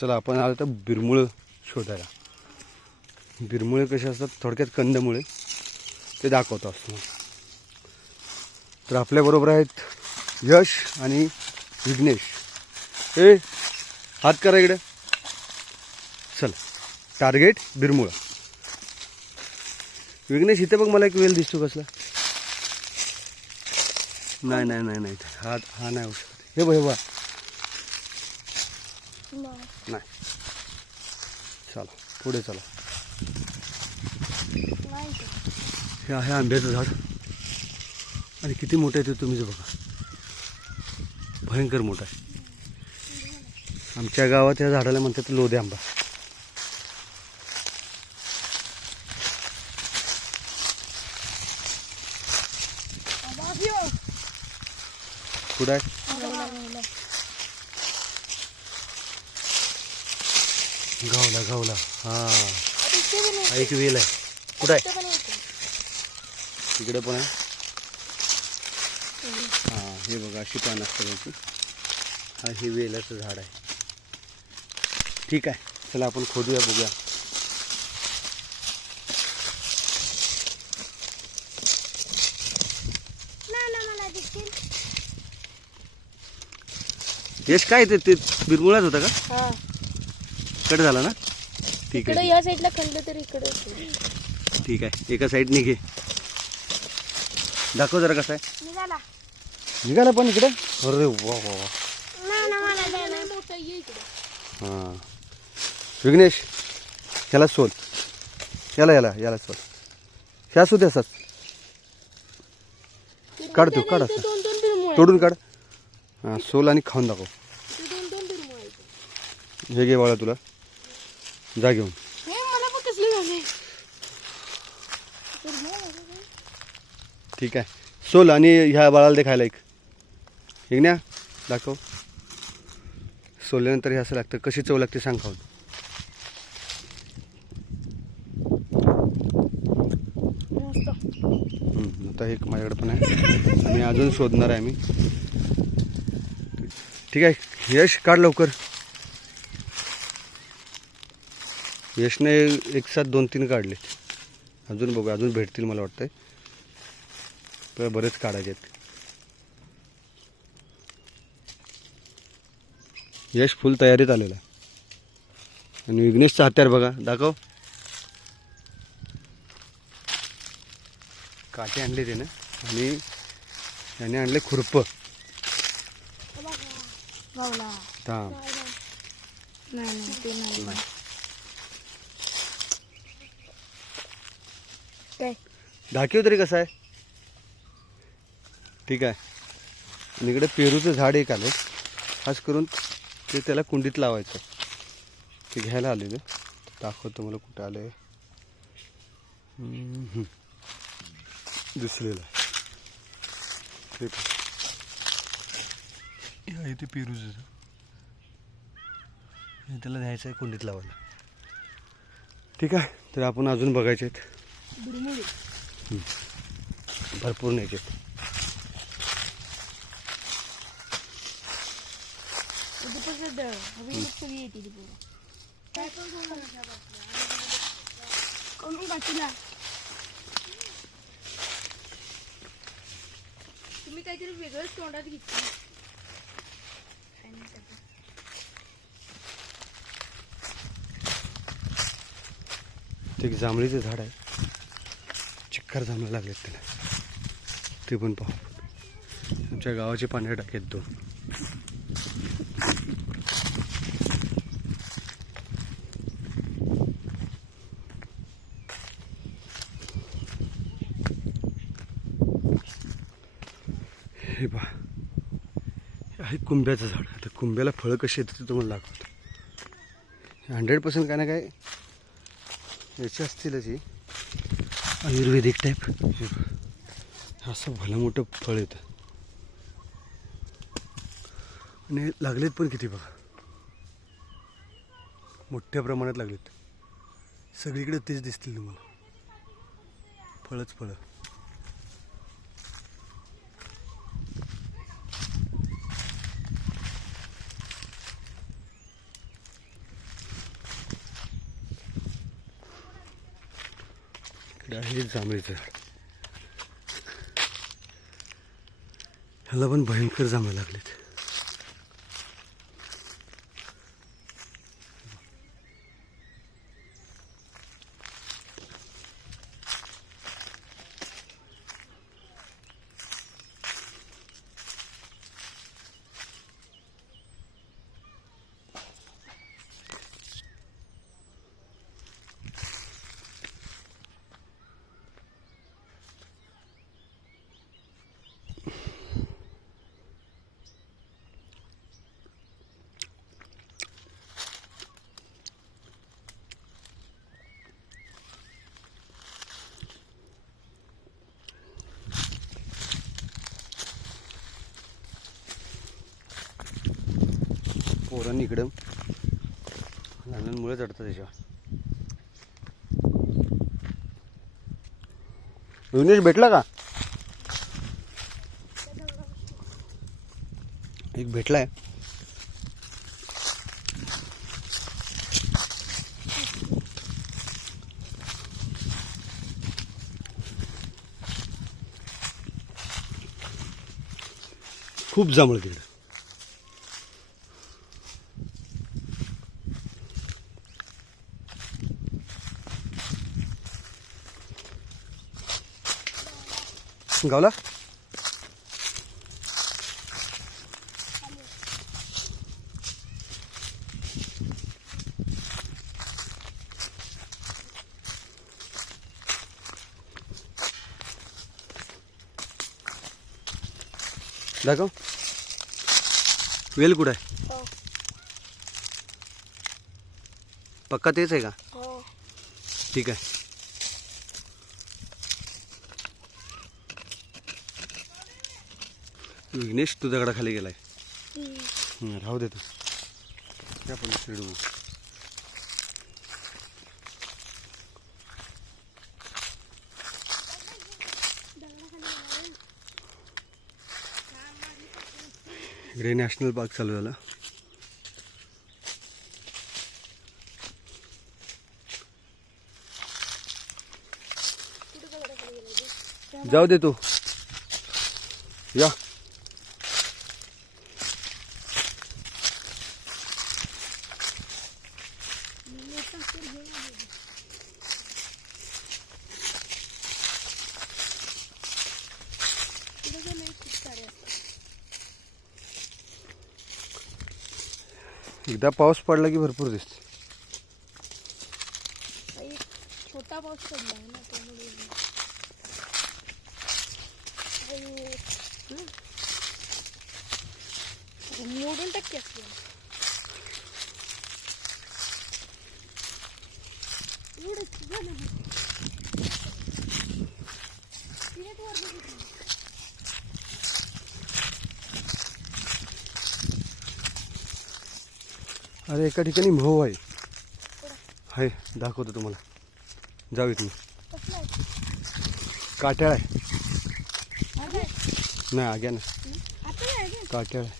चला आपण आलो तर बिरमुळं शोधायला. बिरमुळे कसे असतात, थोडक्यात कंदमुळे, ते दाखवतो असतो. तर आपल्याबरोबर आहेत यश आणि विघ्नेश. ए हात करा इकडे. चल, टार्गेट बिरमुळं. विघ्नेश इथे बघ, मला एक वेल दिसतो कसला. नाही नाही नाही नाही, हा नाही होऊ शकत. हे बघ, हे बघ. नाही, चला पुढे चला. हे आहे आंब्याचं झाड आणि किती मोठं आहे ते तुम्हीच बघा. भयंकर मोठं आहे. आमच्या गावात या झाडाला म्हणतात लोदे आंबा. कुठं आहे? गावला गावला. हा एक वेल आहे. कुठं आहे? तिकडे पण आहे. हां हे बघा, अशी पानं असतात याची. हा हे वेलाचं झाड आहे. ठीक आहे, चला आपण खोदूया, बघूया. यश काय ते बिरमुळाच होता का? कट झाला ना? ठीक आहे, या साईडला खंड तर इकडे. ठीक आहे. एका साईडने घे, दाखव जरा कसं आहे. निघाला पण इकडे. अरे वा वा वा. हां विघ्नेश, ह्याला सोल. याला सोल. ह्या सुद्धा असाच काढ. तू काढ, असं तोडून काढ. हां सोल आणि खाऊन दाखव. हे घे बाळा, तुला जा घेऊन. ठीक आहे, सोल आणि ह्या बाळाला दे खायला. एक हिगण्या दाखव. सोलल्यानंतर हे असं लागतं. कशी चव लागते सांग खाऊन. आता एक माझ्याकडे पण आहे आणि अजून शोधणार आहे मी. ठीक आहे, यश काढ लवकर. यशने एक साथ 2-3 काढले. अजून बघू, अजून भेटतील मला वाटतंय. तर बरेच काढायचे आहेत. यश फुल तयारीत आलेला आहे. आणि विघ्नेशचा हत्यार बघा, दाखव. काटे आणले त्याने आणि त्याने आणले खुरपं. थांब, दाखव तरी कसं आहे. ठीक आहे. आणि इकडे पेरूचं झाड एक आलं, खास करून ते त्याला कुंडीत लावायचं. ते घ्यायला आलेलं, दाखवतो मला कुठं आलं आहे. दिसलेलं आहे ते पेरूचं. त्याला न्यायचं आहे कुंडीत लावायला. ठीक आहे, तर आपण अजून बघायचे आहेत. भरपूर न्यायचे आहेत. तुम्ही काहीतरी वेगळंच तोंडात घेतलं. ते एक जांभळीचं झाड आहे. चिक्कार जांभळं लागलेत त्याला, ते पण पाहू. आमच्या गावाचे पाण्यात टाकेत 2. हे पहा, हे आहे कुंभ्याचं झाड. आता कुंभ्याला फळं कशी येतात ते तुम्हाला दाखवतो. 100% काय ना काय याची असतीलच. ही आयुर्वेदिक टाईप. असं भलं मोठं फळ येतं आणि लागलेत पण किती बघा, मोठ्या प्रमाणात लागलेत. सगळीकडे तेच दिसतील तुम्हाला, फळच फळं. इकडे आहे जांभळीचं झाड. ह्याला पण भयंकर जांभळं लागलेत. पोरांनी इकडं लहान लहान मुळे चढतात त्याच्यावर. विघ्नेश भेटला का? एक भेटलाय. खूप जांभळ तिकडं. गावला दाखव. वेल कुठं आहे? हो पक्का तेच आहे का? हो. ठीक आहे. विघ्नेश तू दगडाखाली गेलाय. राहू दे तू. त्या पण चिडू. इकडे नॅशनल पार्क चालू झाला. जाऊ दे तू. या एकदा पाऊस पडला की भरपूर दिसते. छोटा पाऊस पडला आहे ना त्यामुळे मोडून टक्के असते. अरे एका ठिकाणी मोह आहे. दाखवतो तुम्हाला. जाऊ इथून. काट्याळ आहे. नाही आग्या ना काट्याळ आहे.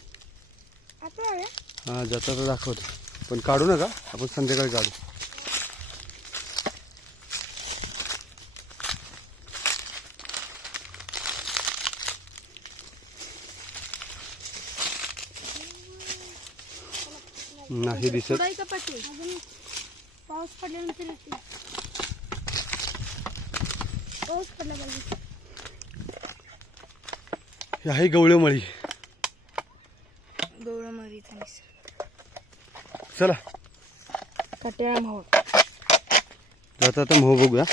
हां जाता तर दाखवतो पण काढू नका. आपण संध्याकाळी काढू. नाही दिसत. पाऊस पडल्यानंतर येते. पाऊस पडला पाहिजे. हे आहे गवळेमळी. गवळमारी चला कट्याळ मोह. जाता आता मोह बघूया.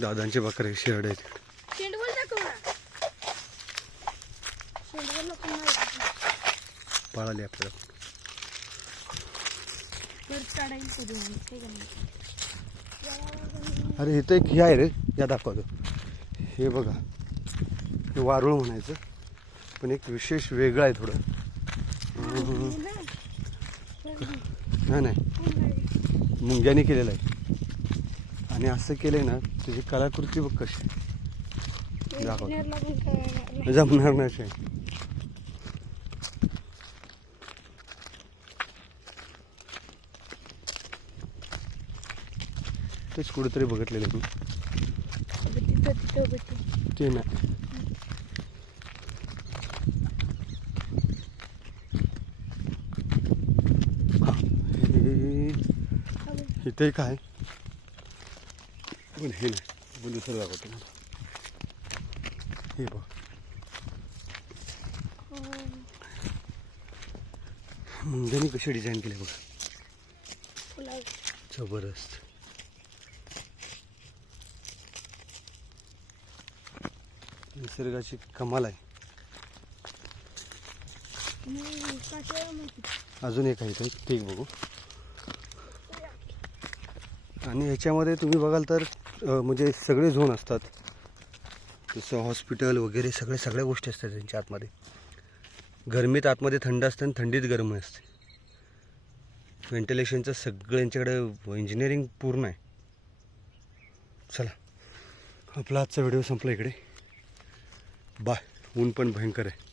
दादांचे बकरे शेरडे आहेत. शेंडवल दाखव ना. शेंडवल नको पळाली आपल्याला. अरे इथं एक हे आहे रे. या दाखवतो. हे बघा हे वारुळ म्हणायचं पण एक विशेष वेगळं आहे थोडं. नाही मुंग्याने केलेलं आहे. आणि असं केलंय ना तुझी कलाकृती बघ कशी. दाखवतो. जमणार नाही. तेच कुठेतरी बघितलेलं मी. तिथं तिथं भेटते. ते नाही. हा, इथे काय पण हे नाही, पण दुसरं दाखवतो मला. हे बघ, मुंग्यांनी कशी डिझाईन केली बघा, फुला जबरदस्त. निसर्गाची कमाल आहे. काट्या माहिती. अजून एक आहे इथे, ते एक बघू. आणि ह्याच्यामध्ये तुम्ही बघाल तर म्हणजे सगळे झोन असतात, जसं हॉस्पिटल वगैरे सगळ्या गोष्टी असतात त्यांच्या आतमध्ये. गरमीत आतमध्ये थंड असतं आणि थंडीत गरमी असते. व्हेंटिलेशनचं सगळं यांच्याकडे इंजिनिअरिंग पूर्ण आहे. चला, आपला आजचा व्हिडिओ संपला इकडे. बाय. ऊन पण भयंकर आहे.